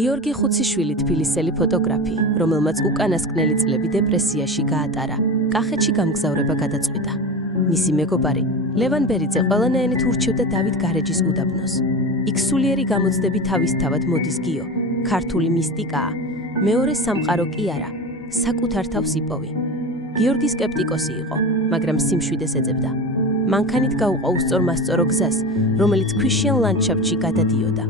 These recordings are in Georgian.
გიორგი ხუციშვილი თბილისელი ფოტოგრაფი, რომელმაც უკანასკნელი წლები დეპრესიაში გაატარა, კახეთში გამგზავრება გადაწყვიტა. მისი მეგობარი, ლევან ბერიძე ყველანაირად ურჩევდა დავით გარეჯის უდაბნოს. იქ სულიერი გამოცდები თავისთავად მოდის გიო, ქართული მისტიკაა, მეორე სამყარო კი არა, საკუთარ თავს იპოვი. გიორგი სკეპტიკოსი იყო, მაგრამ სიმშვიდეს ეძებდა. მანქანით გაუყო უსწორმასწორო გზას, რომელიც ქვიშიან ლანდშაფტში გადადიოდა.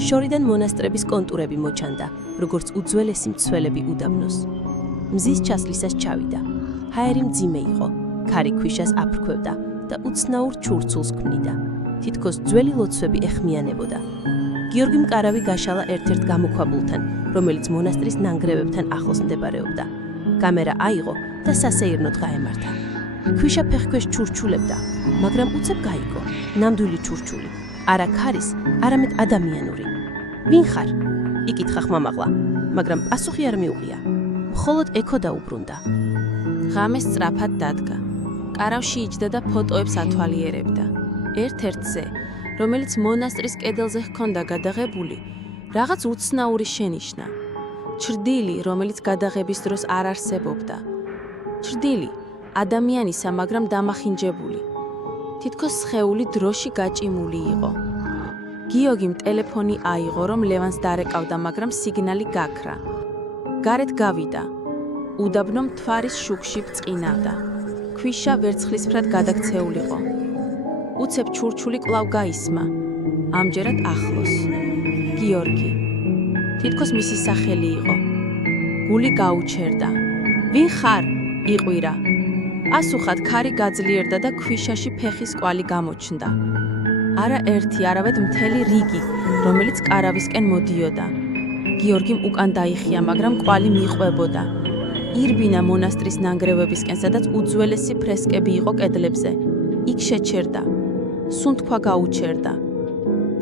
შორიდან მონასტრების კონტურები მოჩანდა, როგორც უძველესი მცველები უდაბნოს. მზის ჩასლისას ჩავიდა. ჰაერი მძიმე იყო, ქარი ქვიშას აფრქვევდა და უცნაურ ჩურცულს ქმნიდა. თითქოს ძველი ლოცვები ეხმიანებოდა. გიორგიმ კარავი გაშალა ერთ-ერთ გამოქვაბულთან, რომელიც მონასტრის ნანგრევებთან ახლოს მდებარეობდა. კამერა აიღო და სასეირნოდ გაემართა. ქვიშა ფეხქვეშ ჩურჩულებდა, მაგრამ უცებ გაიგო, ნამდვილი ჩურჩული, არა ქარის, არამედ ადამიანური. ვინ ხარ? იკითხა ხმამაღლა, მაგრამ პასუხი არ მიუღია. მხოლოდ ექო დაუბრუნდა. ღამე სწრაფად დადგა. კარავში იჯდა და ფოტოებს ათვალიერებდა. ერთ-ერთზე, რომელიც მონასტრის კედელზე ჰქონდა გადაღებული, რაღაც უცნაური შენიშნა. ჩრდილი, რომელიც გადაღების დროს არ არსებობდა. ჩრდილი, ადამიანისა, მაგრამ დამახინჯებული. თითქოს სხეული დროში გაჭიმული იყო. გიორგიმ ტელეფონი აიღო, რომ ლევანს დარეკავდა, მაგრამ სიგნალი გაქრა. გარეთ გავიდა. უდაბნო მთვარის შუქში ბრწყინავდა. ქვიშა ვერცხლისფრად გადაქცეულიყო. უცებ ჩურჩული კვლავ გაისმა. ამჯერად ახლოს. გიორგი. თითქოს მისი სახელი იყო. გული გაუჩერდა. ვინ ხარ? იყვირა. პასუხად ქარი გაძლიერდა და ქვიშაში ფეხის კვალი გამოჩნდა. არა ერთი, არავედ მთელი რიგი, რომელიც კარავისკენ მოდიოდა. გიორგიმ უკან დაიხია, მაგრამ კვალი მიყვებოდა. ირბინა მონასტრის ნანგრევებისკენ, სადაც უძველესი ფრესკები იყო კედლებზე. იქ შეჩერდა. სუნთქვა გაუჩერდა.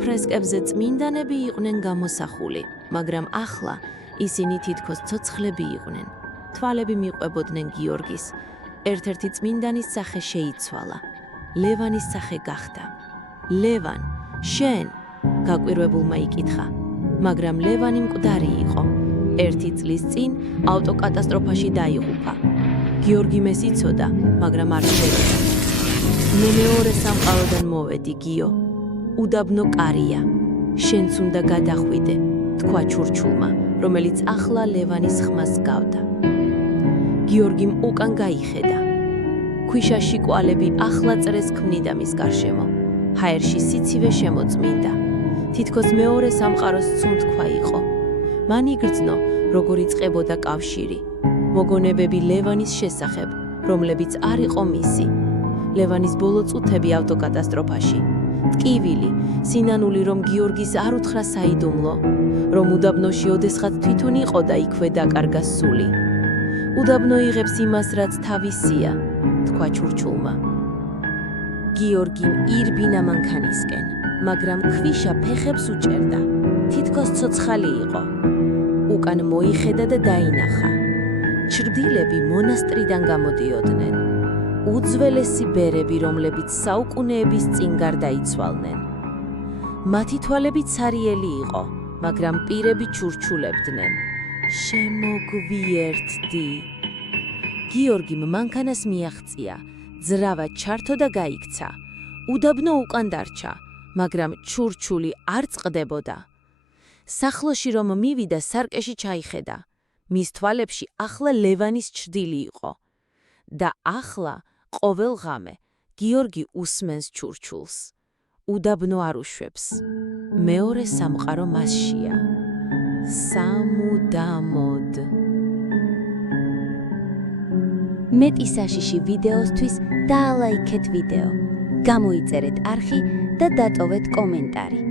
ფრესკებზე წმინდანები იყვნენ გამოსახული, მაგრამ ახლა ისინი თითქოს ცოცხლები იყვნენ. თვალები მიყვებოდნენ გიორგის. ერთ-ერთი წმინდანის სახე შეიცვალა. ლევანის სახე გახდა. ლევან, შენ? გაკვირვებულმა იკითხა. მაგრამ ლევანი მკვდარი იყო. 1 წლის წინ ავტოკატასტროფაში დაიღუპა. გიორგიმ ეს იცოდა, მაგრამ არ ხვდებოდა. მე მეორე სამყაროდან მოვედი, გიო. უდაბნო კარია. შენც უნდა გადახვიდე, თქვა ჩურჩულმა, რომელიც ახლა ლევანის ხმას გავდა. გიორგიმ უკან გაიხედა. ქვიშაში კვალები ახლა წრეს ქმნიდა მის გარშემო. ჰაერში სიცივე შემოწმინდა. თითქოს მეორე სამყაროს სუნთქვა იყო. მან იგრძნო, როგორ იწყებოდა კავშირი. მოგონებები ლევანის შესახებ, რომლებიც არ იყო მისი. ლევანის ბოლო წუთები ავტოკატასტროფაში. ტკივილი, სინანული, რომ გიორგის არ უთხრა საიდუმლო, რომ უდაბნოში ოდესღაც თვითონ იყო და იქვე დაკარგა სული. უდაბნო იღებს იმას, რაც თავისია, თქვა ჩურჩულმა. გიორგიმ ირბინა მანქანისკენ, მაგრამ ქვიშა ფეხებს უჭერდა. თითქოს ცოცხალი იყო. უკან მოიხედა და დაინახა. ჩრდილები მონასტრიდან გამოდიოდნენ. უძველესი ბერები, რომლებიც საუკუნეების წინ გარდაიცვალნენ. მათი თვალები ცარიელი იყო, მაგრამ პირები ჩურჩულებდნენ. შემოგვიერთდი. გიორგიმ მანქანას მიაღწია, ძრავად ჩართო და გაიქცა. უდაბნო უკან დარჩა, მაგრამ ჩურჩული არ წყდებოდა. სახლოში რომ მივიდა, სარკეში ჩაიხედა. მის თვალებში ახლა ლევანის ჩრდილი იყო. და ახლა ყოველ ღამე გიორგი უსმენს ჩურჩულს. უდაბნო არ უშვებს. მეორე სამყარო მასშია. სამუდამოდ. მეტი საშიში ვიდეოსთვის დაალაიქეთ ვიდეო, გამოიწერეთ არხი და დატოვეთ კომენტარი.